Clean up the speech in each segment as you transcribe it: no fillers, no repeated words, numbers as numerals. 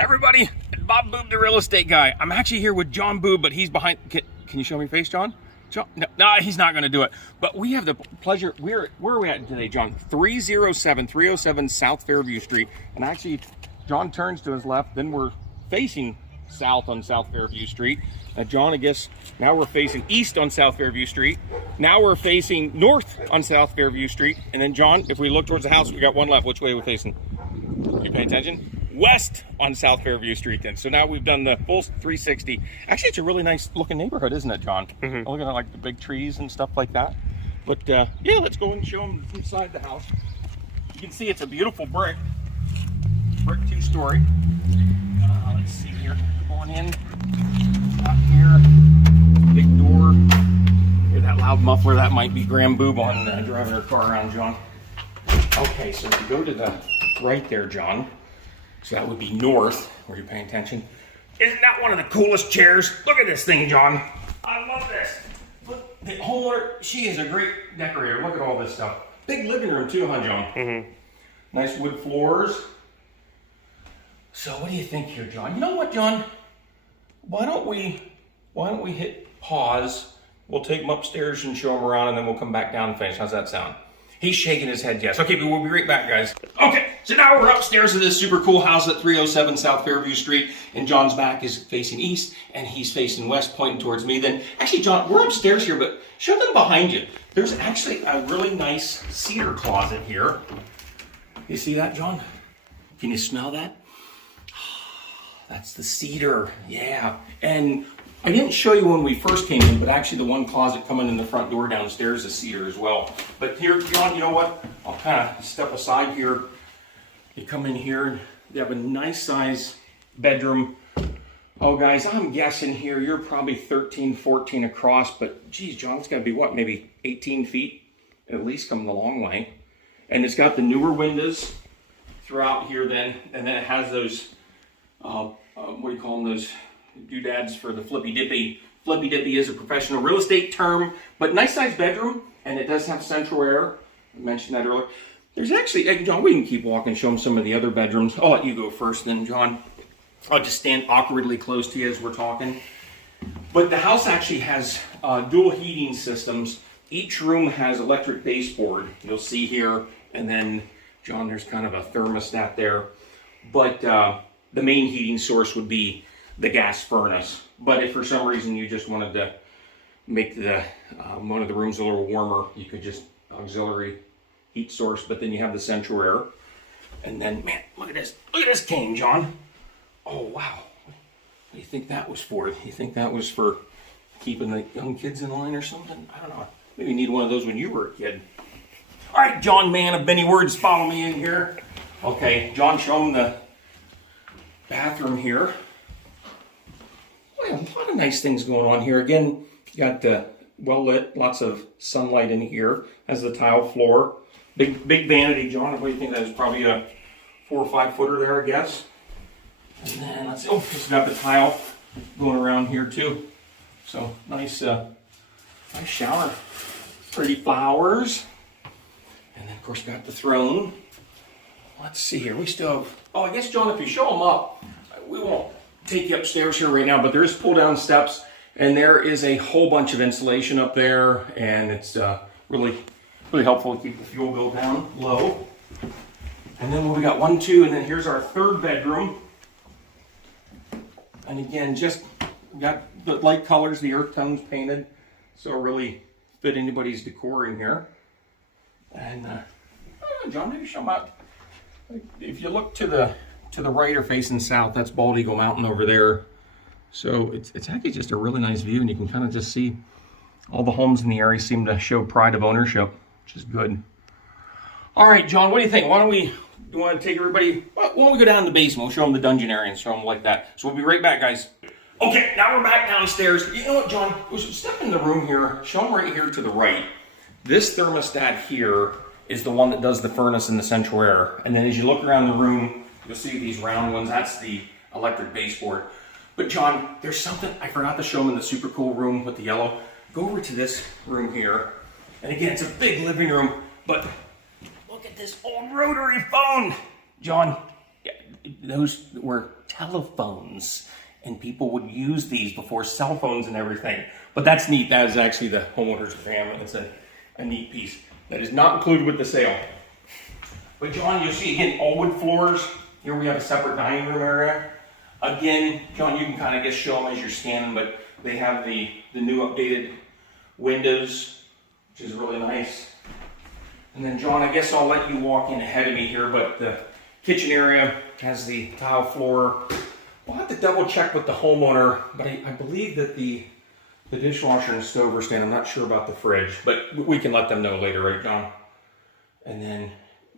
Everybody, Bob Boob, the real estate guy. I'm actually here with Jon Boob, but he's behind. Can you show me your face, John? No, he's not going to do it. But we have the pleasure. Where are we at today, John? 307 South Fairview Street. And actually, John turns to his left. Then we're facing south on South Fairview Street. John, I guess now we're facing east on South Fairview Street. Now we're facing north on South Fairview Street. And then, John, if we look towards the house, we got one left. Which way are we facing? You pay attention? West on South Fairview Street then. So now we've done the full 360. Actually, it's a really nice looking neighborhood, isn't it, John? Mm-hmm. Looking at like the big trees and stuff like that. But yeah, let's go and show them inside the house. You can see it's a beautiful brick 2-story. Let's see here, going in, out here, big door. Hear that loud muffler? That might be Jon Boob on driving her car around, John. Okay, so if you go to the right there, John, so that would be north. Were you paying attention? Isn't that one of the coolest chairs? Look at this thing, John. I love this. Look, the homeowner, she is a great decorator. Look at all this stuff. Big living room too, huh, John? Mm-hmm. Nice wood floors. So what do you think here, John? You know what, John? Why don't we hit pause? We'll take them upstairs and show them around, and then we'll come back down and finish. How's that sound? He's shaking his head yes. Okay, but we'll be right back, guys. Okay, so now we're upstairs in this super cool house at 307 South Fairview Street, and John's back is facing east, and he's facing west, pointing towards me. Then, actually, John, we're upstairs here, but show them behind you. There's actually a really nice cedar closet here. You see that, John? Can you smell that? That's the cedar, yeah. And I didn't show you when we first came in, but actually the one closet coming in the front door downstairs is cedar as well. But here, John, you know what? I'll kind of step aside here. You come in here, and you have a nice size bedroom. Oh, guys, I'm guessing here you're probably 13, 14 across, but geez, John, it's got to be what, maybe 18 feet? At least coming a long way. And it's got the newer windows throughout here then, and then it has those, what do you call them, those doodads for the flippy dippy. Flippy dippy is a professional real estate term, but nice size bedroom, and it does have central air. I mentioned that earlier. There's actually, John, we can keep walking, show them some of the other bedrooms. I'll let you go first then, John. I'll just stand awkwardly close to you as we're talking. But the house actually has dual heating systems. Each room has electric baseboard. You'll see here, and then, John, there's kind of a thermostat there. But the main heating source would be the gas furnace. But if for some reason you just wanted to make the one of the rooms a little warmer, you could just auxiliary heat source, but then you have the central air. And then, man, look at this cane, John. Oh, wow. What do you think that was for? You think that was for keeping the young kids in line or something? I don't know. Maybe you need one of those when you were a kid. All right, John, man of many words, follow me in here. Okay, John, show them the bathroom here. A lot of nice things going on here. Again, you got the well lit, lots of sunlight in here. Has the tile floor. Big vanity, John. What do you think that is? Probably a 4 or 5 footer there, I guess. And then let's see. Oh, it's got the tile going around here too. So nice, nice shower. Pretty flowers. And then of course got the throne. Let's see here. We still have. Oh, I guess, John, if you show them up, we won't take you upstairs here right now, but there is pull down steps, and there is a whole bunch of insulation up there, and it's really helpful to keep the fuel bill down low. And then we got 1, 2, and then here's our third bedroom. And again, just got the light colors, the earth tones painted, so really fit anybody's decor in here. And John, maybe show them out. If you look to the right or facing south, that's Bald Eagle Mountain over there. So it's actually just a really nice view, and you can kind of just see all the homes in the area seem to show pride of ownership, which is good. All right, John, what do you think? You want to take everybody, why don't we go down to the basement? We'll show them the dungeon area and show them like that. So we'll be right back, guys. Okay, now we're back downstairs. You know what, John? We'll step in the room here, show them right here to the right. This thermostat here is the one that does the furnace and the central air. And then as you look around the room, you'll see these round ones. That's the electric baseboard. But John, there's something I forgot to show them in the super cool room with the yellow. Go over to this room here. And again, it's a big living room, but look at this old rotary phone. John, those were telephones, and people would use these before cell phones and everything. But that's neat. That is actually the homeowner's family. It's a neat piece. That is not included with the sale. But John, you'll see again, all wood floors. Here we have a separate dining room area. Again, John, you can kind of just show them as you're scanning, but they have the new updated windows, which is really nice. And then John, I guess I'll let you walk in ahead of me here, but the kitchen area has the tile floor. We'll have to double check with the homeowner, but I believe that the dishwasher and stove are staying. I'm not sure about the fridge, but we can let them know later, right, John? And then,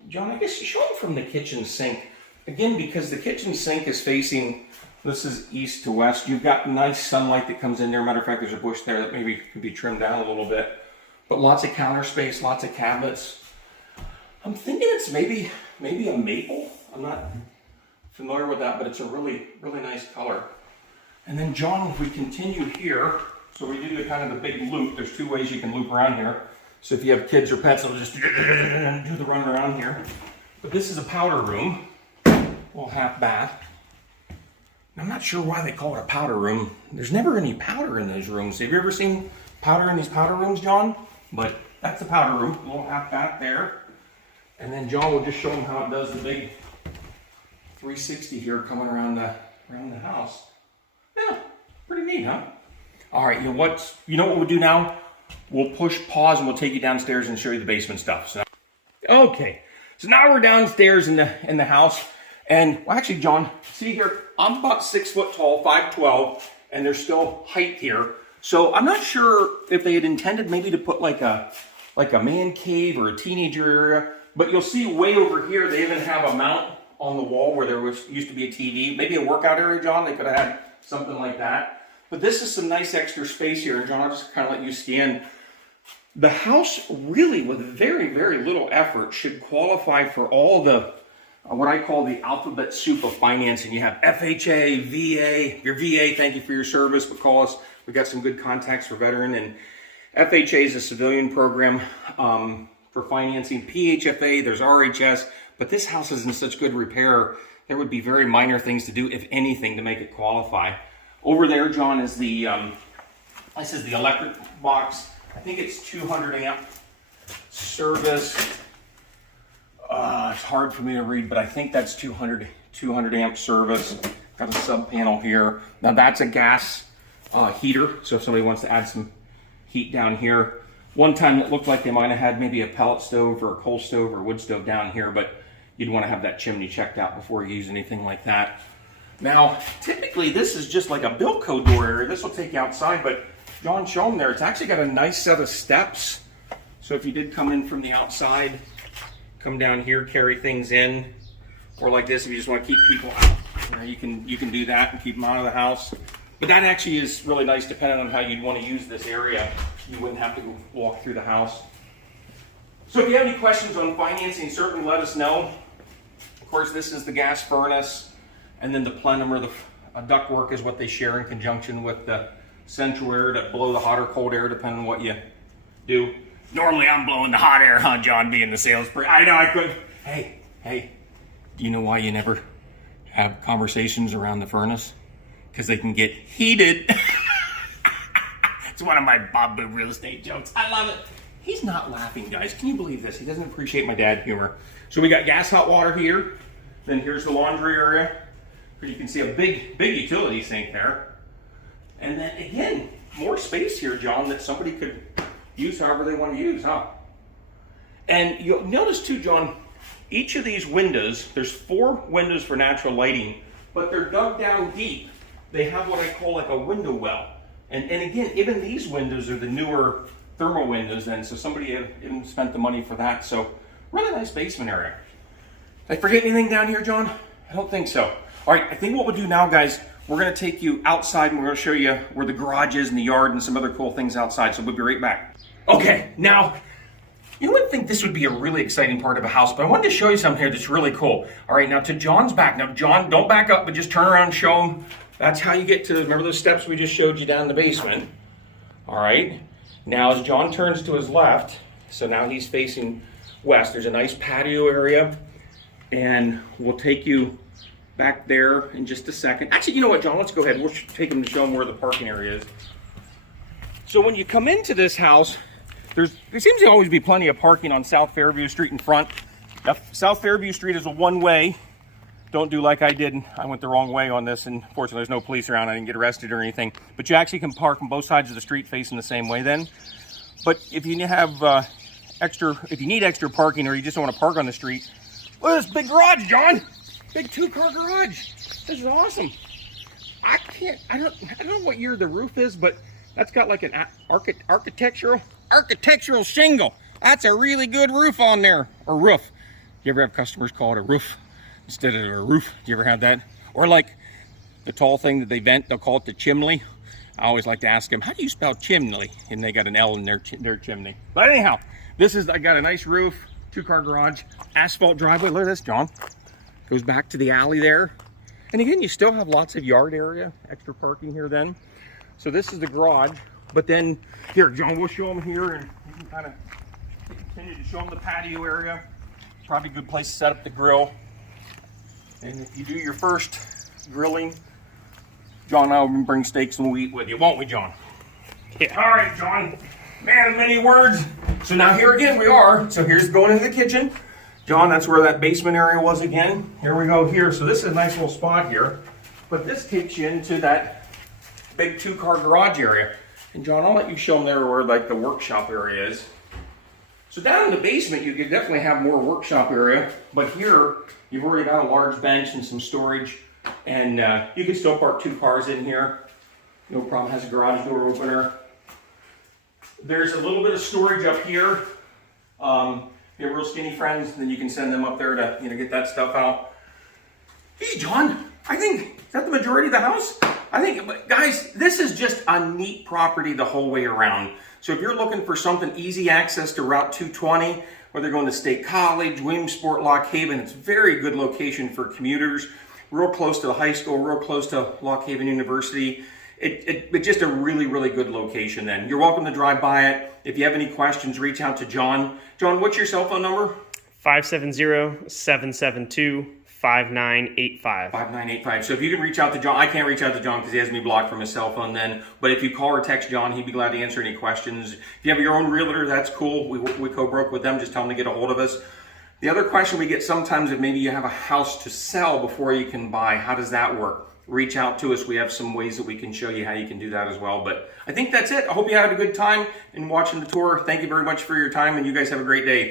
John, I guess you show them from the kitchen sink. Again, because the kitchen sink is facing, this is east to west, you've got nice sunlight that comes in there. Matter of fact, there's a bush there that maybe could be trimmed down a little bit. But lots of counter space, lots of cabinets. I'm thinking it's maybe a maple. I'm not familiar with that, but it's a really, really nice color. And then, John, if we continue here, so we do the kind of the big loop. There's two ways you can loop around here. So if you have kids or pets, they'll just do the run around here. But this is a powder room, little half bath. I'm not sure why they call it a powder room. There's never any powder in those rooms. Have you ever seen powder in these powder rooms, John? But that's the powder room, a little half bath there. And then John will just show them how it does the big 360 here coming around the house. Yeah, pretty neat, huh? All right, you know what we'll do now? We'll push pause and we'll take you downstairs and show you the basement stuff. So, okay, so now we're downstairs in the house. And well, actually, John, see here, I'm about 6 foot tall, 5'12", and there's still height here. So I'm not sure if they had intended maybe to put like a man cave or a teenager area, but you'll see way over here, they even have a mount on the wall where there used to be a TV, maybe a workout area, John. They could have had something like that. But this is some nice extra space here. And John, I'll just kind of let you scan. The house really, with very, very little effort, should qualify for all the, what I call the alphabet soup of financing. You have FHA, VA, your VA, thank you for your service, but call us. We've got some good contacts for veteran. And FHA is a civilian program for financing. PHFA, there's RHS, but this house is in such good repair, there would be very minor things to do, if anything, to make it qualify. Over there, John, is the, this is the electric box. I think it's 200 amp service. It's hard for me to read, but I think that's 200 amp service. Got a sub panel here. Now that's a gas heater, so if somebody wants to add some heat down here. One time it looked like they might have had maybe a pellet stove or a coal stove or wood stove down here, but you'd want to have that chimney checked out before you use anything like that. Now, typically this is just like a Bilco door area. This will take you outside, but John, show them there. It's actually got a nice set of steps. So if you did come in from the outside, come down here, carry things in, or like this, if you just want to keep people out, you can do that and keep them out of the house. But that actually is really nice, depending on how you'd want to use this area. You wouldn't have to walk through the house. So if you have any questions on financing, certainly let us know. Of course, this is the gas furnace. And then the plenum or the ductwork is what they share in conjunction with the central air to blow the hot or cold air, depending on what you do. Normally I'm blowing the hot air, huh, John, being the salesperson. I know I could. Hey, do you know why you never have conversations around the furnace? Because they can get heated. It's one of my Bob Boob real estate jokes. I love it. He's not laughing, guys. Can you believe this? He doesn't appreciate my dad humor. So we got gas hot water here. Then here's the laundry area. You can see a big utility sink there. And then again, more space here, John, that somebody could use however they want to use, huh? And you'll notice too, John, each of these windows, there's 4 windows for natural lighting, but they're dug down deep. They have what I call like a window well. And again, even these windows are the newer thermal windows then, so somebody even spent the money for that. So really nice basement area. Did I forget anything down here, John? I don't think so. All right, I think what we'll do now, guys, we're going to take you outside and we're going to show you where the garage is and the yard and some other cool things outside. So we'll be right back. Okay, now, you wouldn't think this would be a really exciting part of a house, but I wanted to show you something here that's really cool. All right, now to John's back. Now, John, don't back up, but just turn around and show him. That's how you get to, remember those steps we just showed you down in the basement? All right, now as John turns to his left, so now he's facing west, there's a nice patio area, and we'll take you back there in just a second. Actually, you know what, John? Let's go ahead. We'll take them to show them where the parking area is. So when you come into this house, there seems to always be plenty of parking on South Fairview Street in front. Now, South Fairview Street is a one-way. Don't do like I did. I went the wrong way on this, and fortunately there's no police around. I didn't get arrested or anything. But you actually can park on both sides of the street facing the same way then. But if you have if you need extra parking or you just don't want to park on the street, look at this big garage, John. Big 2-car garage. This is awesome. I don't know what year the roof is, but that's got like an architectural shingle. That's a really good roof on there. Or roof. You ever have customers call it a roof instead of a roof? Do you ever have that? Or like the tall thing that they vent, they'll call it the chimney. I always like to ask them, how do you spell chimney? And they got an L in their chimney. But anyhow, I got a nice roof, 2-car garage, asphalt driveway. Look at this, John. Goes back to the alley there. And again, you still have lots of yard area, extra parking here then. So this is the garage. But then, here, John, we'll show them here, and you can kind of continue to show them the patio area. Probably a good place to set up the grill. And if you do your first grilling, John and I will bring steaks and we'll eat with you, won't we, John? Yeah. All right, John. Man of many words. So now here again we are. So here's going into the kitchen. John, that's where that basement area was again. Here we go here. So this is a nice little spot here. But this takes you into that big 2-car garage area. And John, I'll let you show them there where like the workshop area is. So down in the basement, you could definitely have more workshop area. But here, you've already got a large bench and some storage. And you can still park 2 cars in here. No problem, has a garage door opener. There's a little bit of storage up here. If you have real skinny friends, then you can send them up there to get that stuff out. Hey, John, I think, is that the majority of the house? I think, guys, this is just a neat property the whole way around. So if you're looking for something easy access to Route 220, whether you're going to State College, Williamsport, Lock Haven, it's a very good location for commuters. Real close to the high school, real close to Lock Haven University. It's just a really, really good location then. You're welcome to drive by it. If you have any questions, reach out to John. John, what's your cell phone number? 570-772-5985. 5985. So if you can reach out to John, I can't reach out to John because he has me blocked from his cell phone then. But if you call or text John, he'd be glad to answer any questions. If you have your own realtor, that's cool. We co-broke with them. Just tell them to get a hold of us. The other question we get sometimes is maybe you have a house to sell before you can buy. How does that work? Reach out to us. We have some ways that we can show you how you can do that as well. But I think that's it. I hope you had a good time in watching the tour. Thank you very much for your time, and you guys have a great day.